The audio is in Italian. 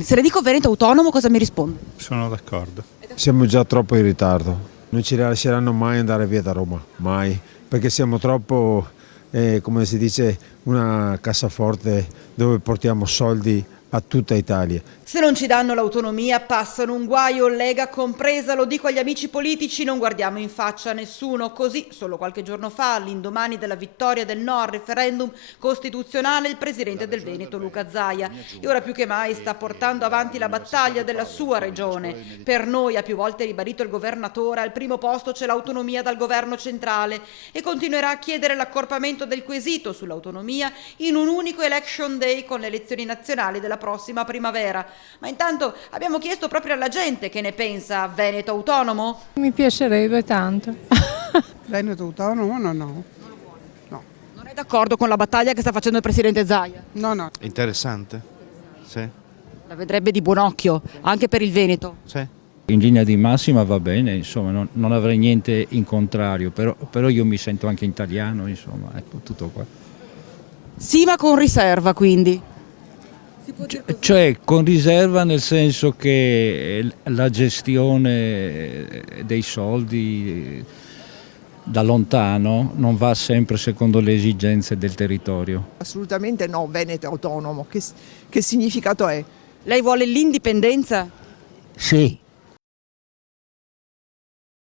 Se le dico Veneto autonomo cosa mi risponde? Sono d'accordo. Siamo già troppo in ritardo, non ci lasceranno mai andare via da Roma, mai, perché siamo troppo, come si dice, una cassaforte dove portiamo soldi a tutta Italia. Se non ci danno l'autonomia passano un guaio, Lega compresa, lo dico agli amici politici, non guardiamo in faccia a nessuno. Così, solo qualche giorno fa, all'indomani della vittoria del no al referendum costituzionale, il presidente del Veneto Luca Zaia. E ora più che mai sta portando avanti la battaglia della sua regione. Per noi, ha più volte ribadito il governatore, al primo posto c'è l'autonomia dal governo centrale e continuerà a chiedere l'accorpamento del quesito sull'autonomia in un unico election day con le elezioni nazionali della prossima primavera. Ma intanto abbiamo chiesto proprio alla gente che ne pensa. Veneto autonomo? Mi piacerebbe tanto. Veneto autonomo? No. Non è d'accordo con la battaglia che sta facendo il presidente Zaia? No. Interessante, sì. La vedrebbe di buon occhio, anche per il Veneto. Sì. In linea di massima va bene, insomma, non avrei niente in contrario, però io mi sento anche italiano, insomma, ecco, tutto qua. Sì, ma con riserva, quindi. Cioè con riserva nel senso che la gestione dei soldi da lontano non va sempre secondo le esigenze del territorio. Assolutamente no, Veneto autonomo. Che significato è? Lei vuole l'indipendenza? Sì,